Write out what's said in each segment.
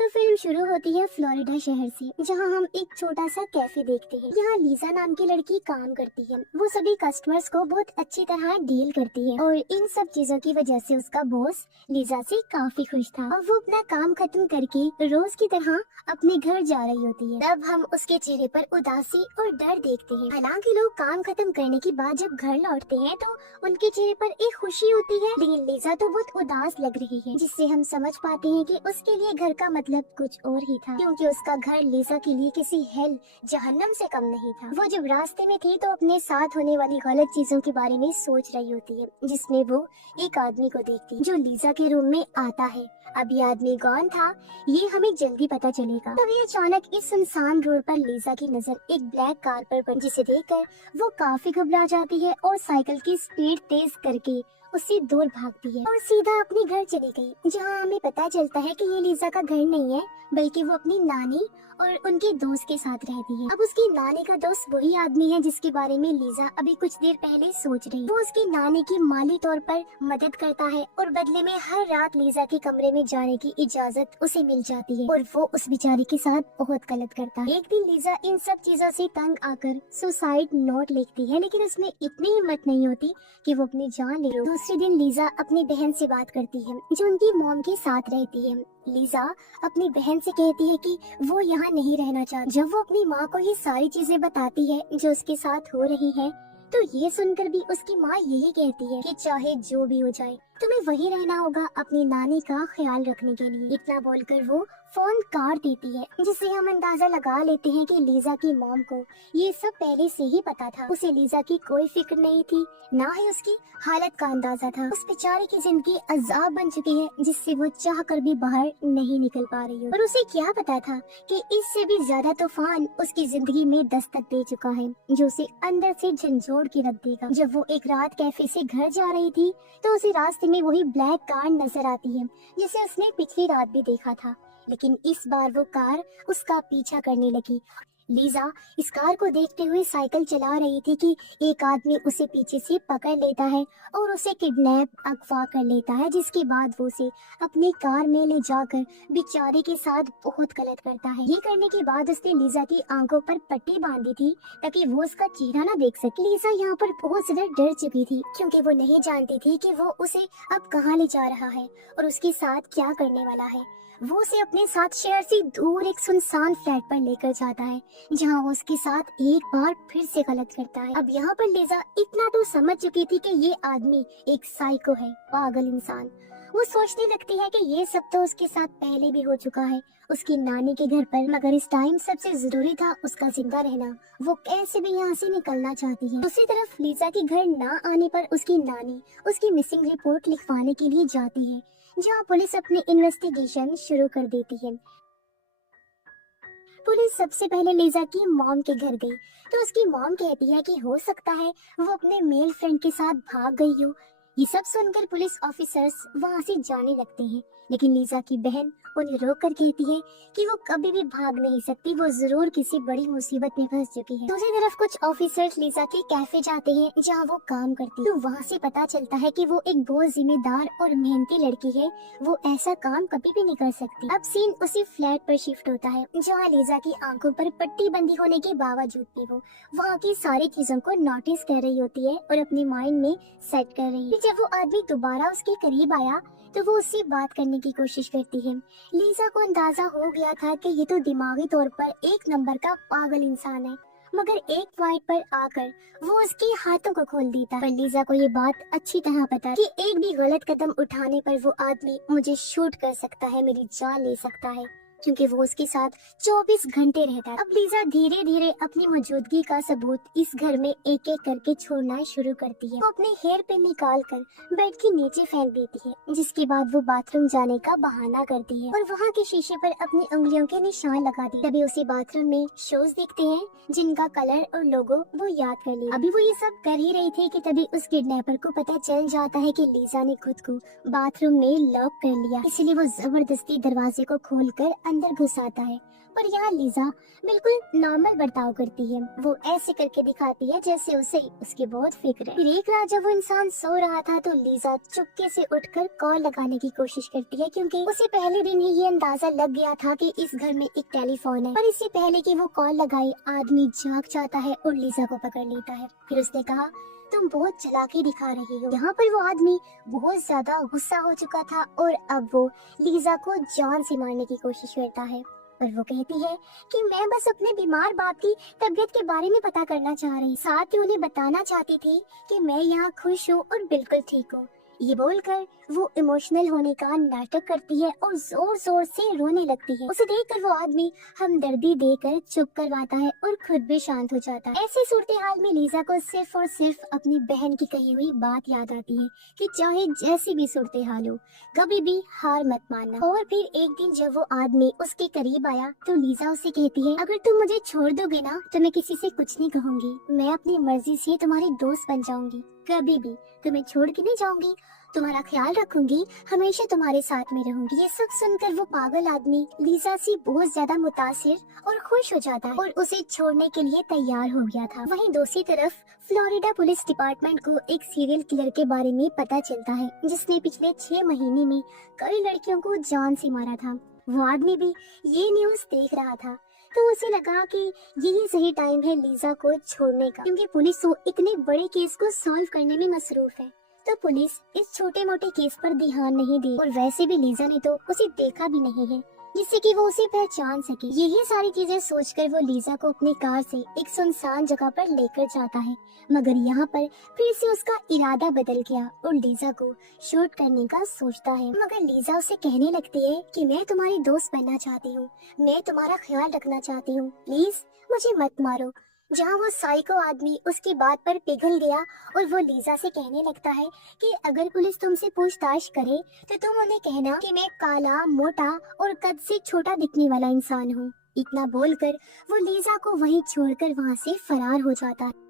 तो फिल्म शुरू होती है फ्लोरिडा शहर से, जहां हम एक छोटा सा कैफे देखते हैं। यहाँ लीजा नाम की लड़की काम करती है। वो सभी कस्टमर्स को बहुत अच्छी तरह डील करती है और इन सब चीजों की वजह से उसका बॉस लीजा से काफी खुश था और वो अपना काम खत्म करके रोज की तरह अपने घर जा रही होती है। तब हम उसके चेहरे पर उदासी और डर देखते हैं। हालांकि लोग काम खत्म करने के बाद जब घर लौटते हैं तो उनके चेहरे पर एक खुशी होती है, लेकिन लीजा तो बहुत उदास लग रही है, जिससे हम समझ पाते हैं कि उसके लिए घर का मतलब कुछ और ही था, क्योंकि उसका घर लीजा के लिए किसी हेल जहन्नम से कम नहीं था। वो जब रास्ते में थी तो अपने साथ होने वाली गलत चीजों के बारे में सोच रही होती है, जिसमें वो एक आदमी को देखती है जो लीजा के रूम में आता है। अब ये आदमी कौन था ये हमें जल्दी पता चलेगा। तभी अचानक इस सुनसान रोड पर लीजा की नजर एक ब्लैक कार पर पड़ी, जिसे देखकर वो काफी घबरा जाती है और साइकिल की स्पीड तेज करके उससे दूर भागती है और सीधा अपने घर चली गई, जहां हमें पता चलता है कि ये लीजा का घर नहीं है, बल्कि वो अपनी नानी और उनके दोस्त के साथ रहती है। अब उसकी नानी का दोस्त वही आदमी है जिसके बारे में लीजा अभी कुछ देर पहले सोच रही। वो उसकी नानी की माली तौर पर मदद करता है और बदले में हर रात लीजा के कमरे में जाने की इजाजत उसे मिल जाती है और वो उस बेचारी के साथ बहुत गलत करता है। एक दिन लीजा इन सब चीजों से तंग आकर सुसाइड नोट लिखती है, लेकिन उसमें इतनी हिम्मत नहीं होती कि वो अपनी जान ले। दूसरे दिन लीजा अपनी बहन से बात करती है जो उनकी मॉम के साथ रहती है। लीजा अपनी बहन से कहती है कि वो यहाँ नहीं रहना चाहती। जब वो अपनी माँ को ये सारी चीजें बताती है जो उसके साथ हो रही है, तो ये सुनकर भी उसकी माँ यही कहती है कि चाहे जो भी हो जाए तुम्हें वही रहना होगा अपनी नानी का ख्याल रखने के लिए। इतना बोलकर वो फोन काट देती है, जिससे हम अंदाजा लगा लेते हैं कि लीजा की मॉम को ये सब पहले से ही पता था। उसे लीजा की कोई फिक्र नहीं थी, ना ही उसकी हालत का अंदाजा था। उस बेचारे की जिंदगी अजाब बन चुकी है, जिससे वो चाह कर भी बाहर नहीं निकल पा रही है। और उसे क्या पता था कि इससे भी ज्यादा तूफान उसकी जिंदगी में दस्तक दे चुका है, जो उसे अंदर से झंझोड़ के रख देगा। जब वो एक रात कैफे से घर जा रही थी तो उसे रास्ते में वही ब्लैक कार नजर आती है जिसे उसने पिछली रात भी देखा था, लेकिन इस बार वो कार उसका पीछा करने लगी। लीजा इस कार को देखते हुए साइकिल चला रही थी कि एक आदमी उसे पीछे से पकड़ लेता है और उसे किडनैप अगवा कर लेता है, जिसके बाद वो उसे अपनी कार में ले जाकर बेचारे के साथ बहुत गलत करता है। ये करने के बाद उसने लीजा की आंखों पर पट्टी बांधी थी ताकि वो उसका चेहरा ना देख सके। लीजा यहाँ पर बहुत ज्यादा डर चुकी थी, क्योंकि वो नहीं जानती थी कि वो उसे अब कहाँ ले जा रहा है और उसके साथ क्या करने वाला है। वो उसे अपने साथ शहर से दूर एक सुनसान फ्लैट पर लेकर जाता है, जहां वो उसके साथ एक बार फिर से गलत करता है। अब यहाँ पर लीजा इतना तो समझ चुकी थी कि ये आदमी एक साइको है, पागल इंसान। वो सोचने लगती है कि ये सब तो उसके साथ पहले भी हो चुका है उसकी नानी के घर पर, मगर इस टाइम सबसे जरूरी था उसका जिंदा रहना। वो कैसे भी यहाँ से निकलना चाहती है। दूसरी तरफ लीजा के घर न आने पर उसकी नानी उसकी मिसिंग रिपोर्ट लिखवाने के लिए जाती है, जहाँ पुलिस अपनी इन्वेस्टिगेशन शुरू कर देती है। पुलिस सबसे पहले लीजा की मॉम के घर गई तो उसकी मॉम कहती है कि हो सकता है वो अपने मेल फ्रेंड के साथ भाग गई हो। ये सब सुनकर पुलिस ऑफिसर्स वहाँ से जाने लगते हैं, लेकिन लीजा की बहन उन्हें रोक कर कहती है कि वो कभी भी भाग नहीं सकती, वो जरूर किसी बड़ी मुसीबत में फंस चुकी है। दूसरी तरफ कुछ ऑफिसर्स लीजा के कैफे जाते हैं जहाँ वो काम करती है, तो वहाँ से पता चलता है कि वो एक बहुत जिम्मेदार और मेहनती लड़की है, वो ऐसा काम कभी भी नहीं कर सकती। अब सीन उसी फ्लैट पर शिफ्ट होता है जहाँ लीजा की आंखों पर पट्टी बंदी होने के बावजूद भी वो वहाँ की सारी चीजों को नोटिस कर रही होती है और अपने माइंड में सेट कर रही है। जब वो आदमी दोबारा उसके करीब आया तो वो उससे बात करने की कोशिश करती है। लीजा को अंदाजा हो गया था कि ये तो दिमागी तौर पर एक नंबर का पागल इंसान है, मगर एक पॉइंट पर आकर वो उसके हाथों को खोल देता। पर लीजा को ये बात अच्छी तरह पता है कि एक भी गलत कदम उठाने पर वो आदमी मुझे शूट कर सकता है, मेरी जान ले सकता है, क्योंकि वो उसके साथ 24 घंटे रहता है। अब लीजा धीरे धीरे अपनी मौजूदगी का सबूत इस घर में एक एक करके छोड़ना शुरू करती है। वो अपने हेयर पिन निकाल कर बेड के नीचे फेंक देती है, जिसके बाद वो बाथरूम जाने का बहाना करती है और वहाँ के शीशे पर अपनी उंगलियों के निशान लगाती है। तभी उसी बाथरूम में शूज दिखते हैं जिनका कलर और लोगो वो याद कर लिया। अभी वो ये सब कर ही रही थी कि तभी उस किडनैपर को पता चल जाता है कि लीजा ने खुद को बाथरूम में लॉक कर लिया, इसलिए वो जबरदस्ती दरवाजे को खोलकर अंदर घुस आता है। पर यहाँ लीजा बिल्कुल नॉर्मल बर्ताव करती है। वो ऐसे करके दिखाती है जैसे उसे उसकी बहुत फिक्र है। फिर एक रात जब वो इंसान सो रहा था तो लीजा चुपके से उठकर कॉल लगाने की कोशिश करती है, क्योंकि उसे पहले दिन ही ये अंदाजा लग गया था कि इस घर में एक टेलीफोन है। पर इससे पहले कि वो कॉल लगाए आदमी जाग जाता है और लीजा को पकड़ लेता है। फिर उसने कहा, तुम बहुत चालाकी दिखा रही हो। यहाँ पर वो आदमी बहुत ज्यादा गुस्सा हो चुका था और अब वो लीजा को जान से मारने की कोशिश करता है। और वो कहती है कि मैं बस अपने बीमार बाप की तबीयत के बारे में पता करना चाह रही, साथ ही उन्हें बताना चाहती थी कि मैं यहाँ खुश हूँ और बिल्कुल ठीक हूँ। ये बोलकर वो इमोशनल होने का नाटक करती है और जोर जोर से रोने लगती है। उसे देखकर वो आदमी हमदर्दी देकर चुप करवाता है और खुद भी शांत हो जाता है। ऐसी सूरत हाल में लीजा को सिर्फ और सिर्फ अपनी बहन की कही हुई बात याद आती है कि चाहे जैसी भी सूरत हाल हो, कभी भी हार मत मानना। और फिर एक दिन जब वो आदमी उसके करीब आया तो लीजा उसे कहती है, अगर तुम मुझे छोड़ दोगे ना तो मैं किसी से कुछ नहीं कहूँगी, मैं अपनी मर्जी से तुम्हारी दोस्त बन जाऊंगी, कभी भी तुम्हें छोड़ के नहीं जाऊंगी, तुम्हारा ख्याल रखूंगी, हमेशा तुम्हारे साथ में रहूंगी। ये सब सुनकर वो पागल आदमी लीजा से बहुत ज्यादा मुतासिर और खुश हो जाता है और उसे छोड़ने के लिए तैयार हो गया था। वहीं दूसरी तरफ फ्लोरिडा पुलिस डिपार्टमेंट को एक सीरियल किलर के बारे में पता चलता है जिसने पिछले 6 महीने में कई लड़कियों को जान से मारा था। वो आदमी भी ये न्यूज देख रहा था तो उसे लगा कि यही सही टाइम है लीजा को छोड़ने का, क्योंकि पुलिस तो इतने बड़े केस को सॉल्व करने में मसरूफ है। तो पुलिस इस छोटे मोटे केस पर ध्यान नहीं दी और वैसे भी लीजा ने तो उसे देखा भी नहीं है जिससे कि वो उसे पहचान सके। यही सारी चीजें सोचकर वो लीजा को अपनी कार से एक सुनसान जगह पर लेकर जाता है, मगर यहाँ पर फिर से उसका इरादा बदल गया और लीजा को शूट करने का सोचता है। मगर लीजा उसे कहने लगती है कि मैं तुम्हारी दोस्त बनना चाहती हूँ, मैं तुम्हारा ख्याल रखना चाहती हूँ, प्लीज मुझे मत मारो। जहाँ वो साइको आदमी उसकी बात पर पिघल गया और वो लीजा से कहने लगता है कि अगर पुलिस तुमसे पूछताछ करे तो तुम उन्हें कहना कि मैं काला, मोटा और कद से छोटा दिखने वाला इंसान हूँ। इतना बोलकर वो लीजा को वहीं छोड़कर वहाँ से फरार हो जाता है।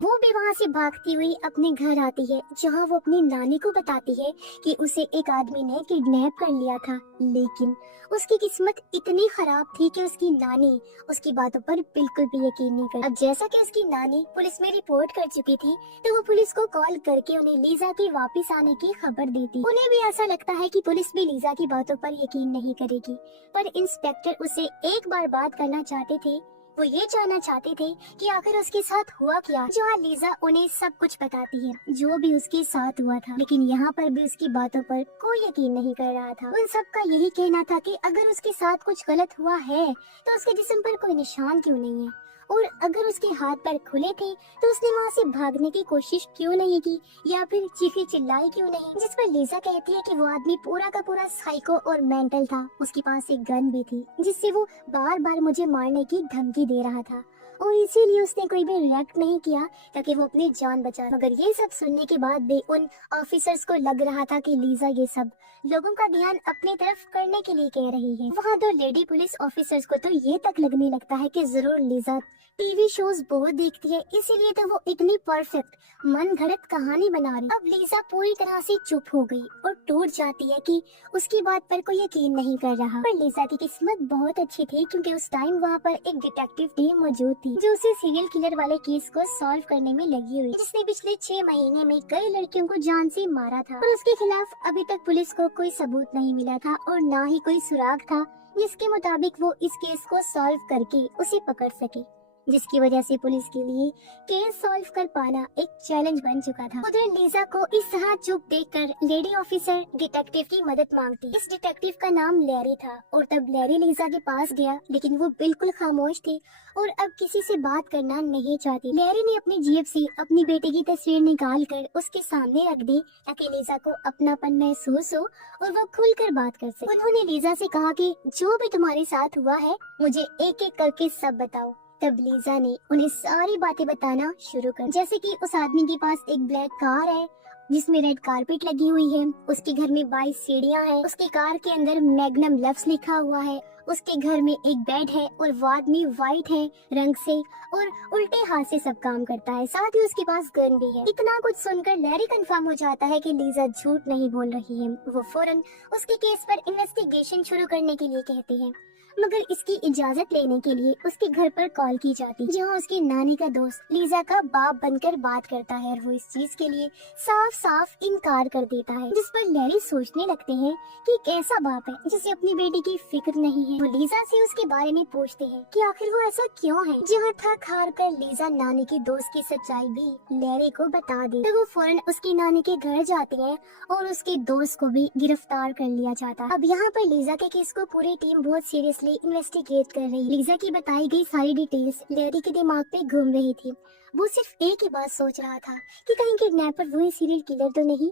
वो भी वहाँ से भागती हुई अपने घर आती है, जहाँ वो अपनी नानी को बताती है कि उसे एक आदमी ने किडनैप कर लिया था, लेकिन उसकी किस्मत इतनी खराब थी कि उसकी नानी उसकी बातों पर बिल्कुल भी यकीन नहीं कर। अब जैसा कि उसकी नानी पुलिस में रिपोर्ट कर चुकी थी तो वो पुलिस को कॉल करके उन्हें लीजा के वापस आने की खबर देती। उन्हें भी ऐसा लगता है कि पुलिस भी लीजा की बातों पर यकीन नहीं करेगी, पर इंस्पेक्टर उसे एक बार बात करना चाहते थे। वो ये जानना चाहते थे कि आखिर उसके साथ हुआ क्या, जहाँ लीजा उन्हें सब कुछ बताती है जो भी उसके साथ हुआ था। लेकिन यहाँ पर भी उसकी बातों पर कोई यकीन नहीं कर रहा था। उन सब का यही कहना था कि अगर उसके साथ कुछ गलत हुआ है तो उसके जिस्म पर कोई निशान क्यों नहीं है, और अगर उसके हाथ पैर खुले थे तो उसने वहाँ से भागने की कोशिश क्यों नहीं की या फिर चीखी चिल्लाई क्यों नहीं। जिस पर लीजा कहती है कि वो आदमी पूरा का पूरा साइको और मेंटल था, उसके पास एक गन भी थी जिससे वो बार बार मुझे मारने की धमकी दे रहा था और इसीलिए उसने कोई भी रिएक्ट नहीं किया ताकि वो अपनी जान बचा। मगर ये सब सुनने के बाद भी उन ऑफिसर्स को लग रहा था कि लीजा ये सब लोगों का ध्यान अपनी तरफ करने के लिए कह रही है। वहाँ 2 लेडी पुलिस ऑफिसर्स को तो ये तक लगने लगता है कि जरूर लीजा टीवी शोज बहुत देखती है, इसीलिए तो वो इतनी परफेक्ट मन घड़त कहानी बना रही। अब लीजा पूरी तरह से चुप हो गई और टूट जाती है कि उसकी बात पर कोई यकीन नहीं कर रहा। पर लीजा की किस्मत बहुत अच्छी थी क्योंकि उस टाइम वहाँ पर एक डिटेक्टिव टीम मौजूद थी जो उसे सीरियल किलर वाले केस को सॉल्व करने में लगी हुई, जिसने पिछले 6 महीने में कई लड़कियों को जान से मारा था। और उसके खिलाफ अभी तक पुलिस को कोई सबूत नहीं मिला था और न ही कोई सुराग था जिसके मुताबिक वो इस केस को सॉल्व करके उसे पकड़ सके, जिसकी वजह से पुलिस के लिए केस सॉल्व कर पाना एक चैलेंज बन चुका था। उधर लीजा को इस तरह चुप देखकर लेडी ऑफिसर डिटेक्टिव की मदद मांगती। इस डिटेक्टिव का नाम लैरी था और तब लैरी लीजा के पास गया, लेकिन वो बिल्कुल खामोश थी और अब किसी से बात करना नहीं चाहती। लैरी ने अपनी जेब से अपनी बेटे की तस्वीर निकाल कर उसके सामने रख दी ताकि लीजा को अपनापन महसूस हो और वो खुलकर बात कर सके। उन्होंने लीजा से कहा कि जो भी तुम्हारे साथ हुआ है मुझे एक एक करके सब बताओ। तब लीजा ने उन्हें सारी बातें बताना शुरू कर, जैसे कि उस आदमी के पास एक ब्लैक कार है जिसमें रेड कारपेट लगी हुई है। उसके घर में 22 सीढ़ियां हैं। उसकी कार के अंदर मैग्नम लव्स लिखा हुआ है। उसके घर में एक बेड है और वो आदमी व्हाइट है रंग से और उल्टे हाथ से सब काम करता है। साथ ही उसके पास गन भी है। इतना कुछ सुनकर लैरी कंफर्म हो जाता है कि लीजा झूठ नहीं बोल रही है। वो फौरन उसके केस पर इन्वेस्टिगेशन शुरू करने के लिए कहती है, मगर इसकी इजाजत लेने के लिए उसके घर पर कॉल की जाती, जहां उसकी नानी का दोस्त लीजा का बाप बनकर बात करता है और वो इस चीज के लिए साफ साफ इनकार कर देता है। जिस पर लैरी सोचने लगते हैं कि कैसा बाप है जिसे अपनी बेटी की फिक्र नहीं है। वो लीजा से उसके बारे में पूछते हैं कि आखिर वो ऐसा क्यों है। जहाँ थक हार कर लीजा नानी के दोस्त की सच्चाई भी लैरी को बता दी, तो वो फौरन उसकी नानी के घर जाती है और उसके दोस्त को भी गिरफ्तार कर लिया जाता है। अब यहाँ पर लीजा के केस को पूरी टीम बहुत सीरियसली इन्वेस्टिगेट कर रही है। लीजा की बताई गई सारी डिटेल्स लैरी के दिमाग पे घूम रही थी। वो सिर्फ एक ही बात सोच रहा था कि कहीं किडनैपर वही सीरियल किलर तो नहीं,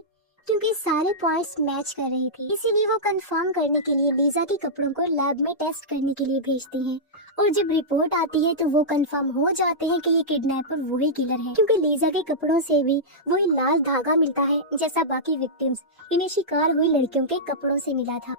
क्योंकि सारे पॉइंट्स मैच कर रही थी। इसीलिए वो कंफर्म करने के लिए लीजा के कपड़ों को लैब में टेस्ट करने के लिए भेजते हैं और जब रिपोर्ट आती है तो वो कंफर्म हो जाते हैं कि ये किडनैपर वही किलर है, क्योंकि लीजा के कपड़ों से भी वही लाल धागा मिलता है जैसा बाकी विक्टिम्स इन्हें शिकार हुई लड़कियों के कपड़ों से मिला था।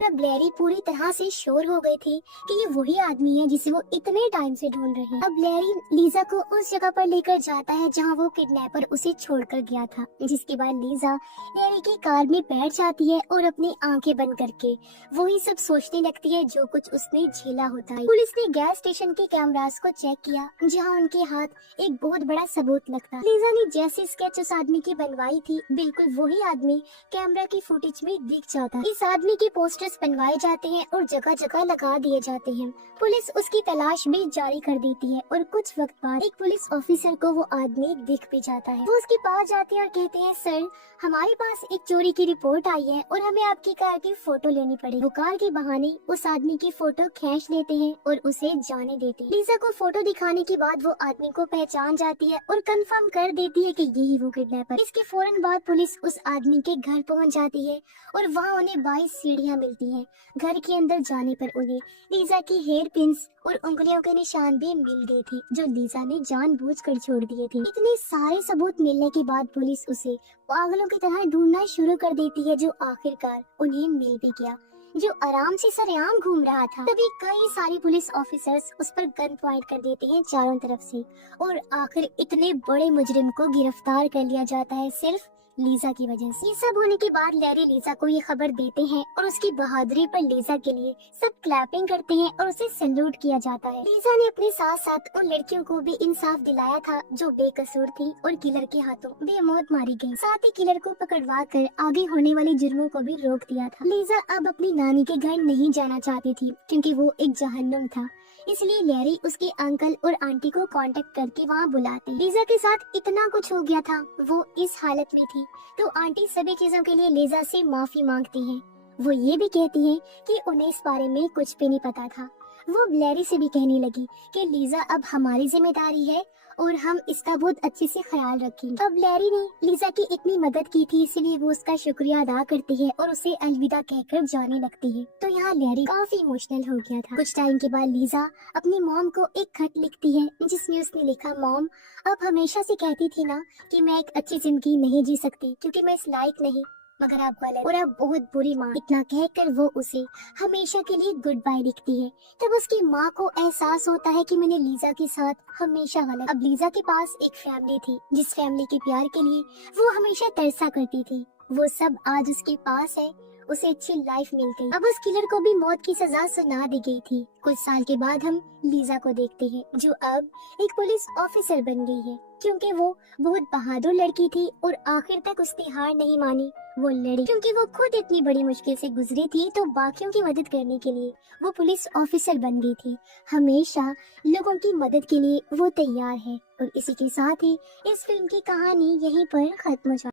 तब लैरी पूरी तरह से श्योर हो गई थी कि ये वही आदमी है जिसे वो इतने टाइम से ढूंढ रहे हैं। अब लैरी लीजा को उस जगह पर लेकर जाता है जहां वो किडनैपर उसे छोड़कर गया था, जिसके बाद लीजा लैरी की कार में बैठ जाती है और अपनी आंखें बंद करके वही सब सोचने लगती है जो कुछ उसने झेला होता है। पुलिस ने गैस स्टेशन के कैमरास को चेक किया जहाँ उनके हाथ एक बहुत बड़ा सबूत लगता। लीजा ने जैसे स्केच उस आदमी की बनवाई थी, बिल्कुल वही आदमी कैमरा की फुटेज में दिख जाता। इस आदमी के पोस्टर बनवाए जाते हैं और जगह जगह लगा दिए जाते हैं। पुलिस उसकी तलाश भी जारी कर देती है और कुछ वक्त बाद एक पुलिस ऑफिसर को वो आदमी दिख भी जाता है। वो उसके पास जाते हैं और कहते हैं, सर हमारे पास एक चोरी की रिपोर्ट आई है और हमें आपकी कार की फोटो लेनी पड़ेगी। वो कार के बहाने उस आदमी की फोटो खींच लेते हैं और उसे जाने देते हैं। लीजा को फोटो दिखाने के बाद वो आदमी को पहचान जाती है और कंफर्म कर देती है कि यही वो किडनैपर। इसके फौरन बाद पुलिस उस आदमी के घर पहुंच जाती है और वहाँ उन्हें 22 सीढ़ियाँ मिलती हैं। घर के अंदर जाने पर उन्हें लीजा की हेयर पिन्स और उंगलियों के निशान भी मिल गए थे जो लीजा ने जानबूझकर छोड़ दिए थे। इतने सारे सबूत मिलने के बाद पुलिस उसे पागलों की तरह ढूंढना शुरू कर देती है, जो आखिरकार उन्हें मिल भी गया, जो आराम से सरेआम घूम रहा था। तभी कई सारे पुलिस ऑफिसर्स उस पर गन पॉइंट कर देते हैं चारों तरफ से और आखिर इतने बड़े मुजरिम को गिरफ्तार कर लिया जाता है सिर्फ लीजा की वजह से। ये सब होने के बाद लैरी लीजा को ये खबर देते हैं और उसकी बहादुरी पर लीजा के लिए सब क्लैपिंग करते हैं और उसे सैल्यूट किया जाता है। लीजा ने अपने साथ साथ उन लड़कियों को भी इंसाफ दिलाया था जो बेकसूर थी और किलर के हाथों बेमौत मारी गयी। साथ ही किलर को पकड़वा कर आगे होने वाले जुर्मों को भी रोक दिया था। लीजा अब अपनी नानी के घर नहीं जाना चाहती थी क्योंकि वो एक जहन्नुम था, इसलिए लैरी उसके अंकल और आंटी को कांटेक्ट करके वहाँ बुलाते। लीजा के साथ इतना कुछ हो गया था, वो इस हालत में थी, तो आंटी सभी चीजों के लिए लीजा से माफी मांगती हैं। वो ये भी कहती हैं कि उन्हें इस बारे में कुछ भी नहीं पता था। वो लैरी से भी कहने लगी कि लीजा अब हमारी जिम्मेदारी है और हम इसका बहुत अच्छे से ख्याल रखेंगे। अब लैरी ने लीजा की इतनी मदद की थी, इसलिए वो उसका शुक्रिया अदा करती है और उसे अलविदा कहकर जाने लगती है। तो यहाँ लैरी काफी इमोशनल हो गया था। कुछ टाइम के बाद लीजा अपनी मॉम को एक खत लिखती है जिसमें उसने लिखा, मॉम आप हमेशा से कहती थी ना कि मैं एक अच्छी जिंदगी नहीं जी सकती क्योंकि मैं इस लायक नहीं, मगर आप गलत और आप बहुत बुरी माँ। इतना कहकर वो उसे हमेशा के लिए गुड बाय लिखती है। तब उसकी माँ को एहसास होता है कि मैंने लीजा के साथ हमेशा गलत। अब लीजा के पास एक फैमिली थी जिस फैमिली के प्यार के लिए वो हमेशा तरसा करती थी, वो सब आज उसके पास है। उसे अच्छी लाइफ मिल गई। अब उस किलर को भी मौत की सजा सुना दी गई थी। कुछ साल के बाद हम लीजा को देखते हैं जो अब एक पुलिस ऑफिसर बन गई है, क्योंकि वो बहुत बहादुर लड़की थी और आखिर तक उसने हार नहीं मानी। वो लड़ी क्योंकि वो खुद इतनी बड़ी मुश्किल से गुजरी थी, तो बाकियों की मदद करने के लिए वो पुलिस ऑफिसर बन गई थी। हमेशा लोगों की मदद के लिए वो तैयार है। और इसी के साथ ही इस फिल्म की कहानी यहीं पर खत्म हो जाती है।